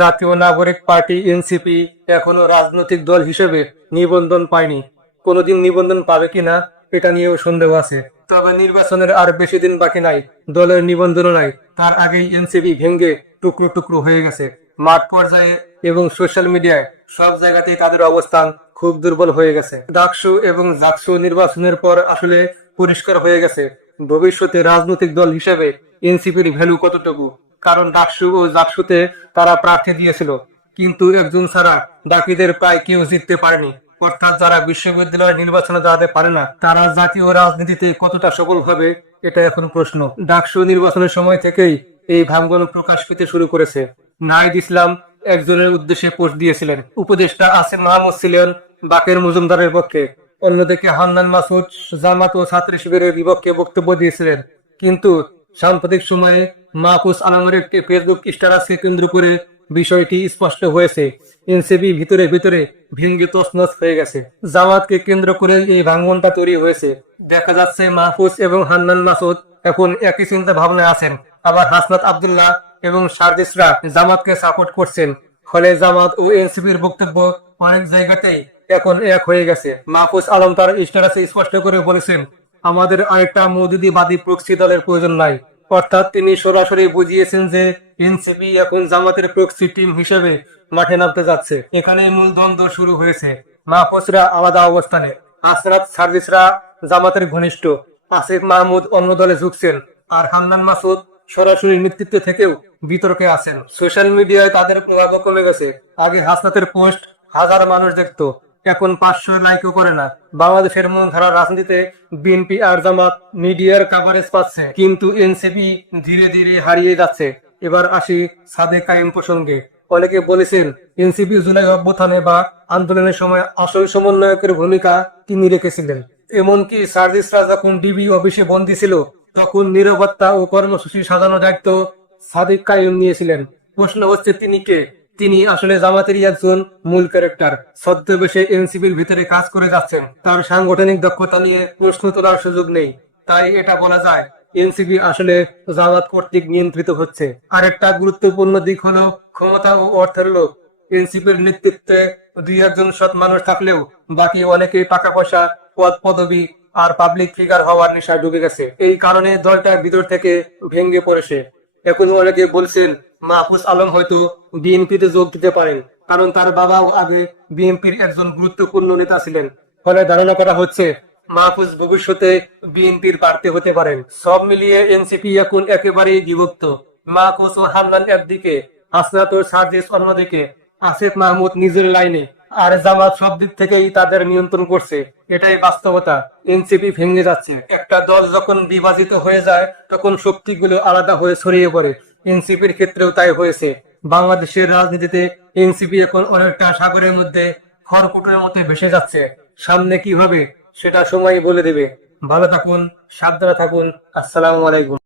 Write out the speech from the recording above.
জাতীয় নাগরিক party NCP এখনও রাজনৈতিক দল হিসেবে নিবন্ধন পায়নি। কোনোদিন নিবন্ধন পাবে কিনা, এটা নিয়েও সন্দেহ আছে। তবে নির্বাচনের আর বেশি দিন বাকি নাই, দলের নিবন্ধনও নাই। তার আগেই এনসিপি ভেঙ্গে টুকরো টুকরো হয়ে গেছে। মাঠ পর্যায়ে এবং সোশ্যাল মিডিয়ায় সব জায়গাতেই তাদের অবস্থান খুব দুর্বল হয়ে গেছে। ডাকসু এবং জাকসু নির্বাচনের পর আসলে পরিষ্কার হয়ে গেছে। ভবিষ্যতে রাজনৈতিক দল হিসেবে এনসিপির ভ্যালু কতটুকু? কারণ ডাকসু ও জাকসুতে তারা প্রার্থী দিয়েছিল। কিন্তু একজন ছাড়া বাকিদের প্রায় কেউ জিততে পারেনি। অর্থাৎ যারা বিশ্ববিদ্যালয় নির্বাচনে দাঁড়াতে পারে না, তারা জাতীয় রাজনীতিতে কতটা সফল হবে, এটা এখন প্রশ্ন। ডাকসু নির্বাচনের সময় থেকেই এই ভাঙ্গন প্রকাশ পেতে শুরু করেছে। নাহিদ ইসলাম একজনের উদ্দেশ্যে পোস্ট দিয়েছিলেন। উপদেষ্টা আসিফ মাহমুদ ছিলেন বাকের মজুমদারের পক্ষে। অন্যদিকে হান্নান মাসুদ, জামাত ও ছাত্র শিবিরের বিপক্ষে বক্তব্য দিয়েছিলেন। কিন্তু সাম্প্রতিক সময়ে মাহফুজ আলমের একটি ফেসবুক স্ট্যাটাসকে কেন্দ্র করে বিষয়টি স্পষ্ট হয়েছে। এনসিবি ভিতরে ভিতরে ভেঙ্গে তছনছ হয়ে গেছে। জামাতকে কেন্দ্র করে এই ভাঙ্গনটা তৈরি হয়েছে। দেখা যাচ্ছে মাহফুজ এবং হান্নান মাসুদ এখন একই চিন্তা ভাবনায় আছেন। আবার হাসনাত আব্দুল্লাহ এবং সার্জিসরা জামাতকে সাপোর্ট করছেন। ফলে জামাত ও এনসিপির বক্তব্য অনেক জায়গাতেই এখন এক হয়ে গেছে। মাহফুজ আলম তার স্ট্যাটাসে স্পষ্ট করে বলেছেন, আমাদের আরেকটা মৌদুদিবাদী প্রক্সি দলের প্রয়োজন নাই। অর্থাৎ তিনি সরাসরি বুঝিয়েছেন যে এনসিপি এখন জামাতের প্রক্সি টিম হিসেবে মাঠে নামতে যাচ্ছে। এখানে মূল দ্বন্দ্ব শুরু হয়েছে। মাহফুজরা আলাদা অবস্থানে। আসরাত সার্জিসরা জামাতের ঘনিষ্ঠ। আসিফ মাহমুদ অন্য দলে ঝুঁকছেন। আর হান্নান মাসুদ সরাসরি নেতৃত্ব থেকেও বিতর্কে আছেন। সোশ্যাল মিডিয়ায় তাদের প্রভাবও কমে গেছে। আগে হাসনাতের পোস্ট হাজার মানুষ দেখতো। এখন পাঁচশো লাইকও করে না। বাংলাদেশের মূলধারা রাজনীতিতে বিএনপি আর জামাত মিডিয়ার কাভারেজ পাচ্ছে, কিন্তু এনসিপি ধীরে ধীরে হারিয়ে যাচ্ছে। এবার আসি সাদেক কায়েম প্রসঙ্গে। অনেকে বলেছেন, এনসিপি জুলাই অভ্যুত্থানে বা আন্দোলনের সময় আসল সমন্বয়কের ভূমিকা তিনি রেখেছিলেন। এমনকি সার্জিসরা যখন ডিবি অফিসে বন্দী ছিল, তখন নিরাপত্তা ও কর্মসূচি সাজানো দায়িত্ব সাদিক কায়েম নিয়েছিলেন। প্রশ্ন হচ্ছে, তিনি কে? তিনি আসলে জামাতেরই একজন মূল ক্যারেক্টার ছদ্মবেশে এনসিপির ভিতরে কাজ করে যাচ্ছেন। তার সাংগঠনিক দক্ষতা নিয়ে প্রশ্ন তোলার সুযোগ নেই। তাই এটা বলা যায়, এনসিপি আসলে জামাত কর্তৃক নিয়ন্ত্রিত হচ্ছে। আরেকটা গুরুত্বপূর্ণ দিক হলো ক্ষমতা ও অর্থের লোক এনসিপির নেতৃত্বে দুই একজন সৎ মানুষ থাকলেও বাকি অনেকেই টাকা পয়সা পদ পদবি আর পাবলিক ফিগার হওয়ার নেশায় ডুবে গেছে। এই কারণে দলটা ভিতর থেকে ভেঙে পড়েছে। এখন অনেকে বলছেন মাহফুজ আলম হয়তো বিএনপিতে যোগ দিতে পারেন, কারণ তার বাবাও আগে বিএনপির একজন গুরুত্বপূর্ণ নেতা ছিলেন। ফলে ধারণা করা হচ্ছে, মাহফুজ ভবিষ্যতে বিএনপির প্রার্থী হতে পারেন। সব মিলিয়ে এনসিপি এখন একেবারেই বিভক্ত। মাহফুজ ও হান্নান একদিকে, হাসনাত ও সার্জিস অন্যদিকে, আসিফ মাহমুদ নিজের লাইনে। আর জামাত সব দিক থেকেই তাদের নিয়ন্ত্রণ করছে। এটাই বাস্তবতা। এনসিপি ভেঙে যাচ্ছে। একটা দল যখন বিভাজিত হয়ে যায়, তখন শক্তিগুলো আলাদা হয়ে ছড়িয়ে পড়ে। এনসিপির ক্ষেত্রেও তাই হয়েছে। বাংলাদেশের রাজনীতিতে এনসিপি এখন অনেকটা সাগরের মধ্যে খড়কুটোর মধ্যে ভেসে যাচ্ছে। সামনে কি হবে, সেটা সময় বলে দেবে। ভালো থাকুন, সাবধানে থাকুন। আসসালাম আলাইকুম।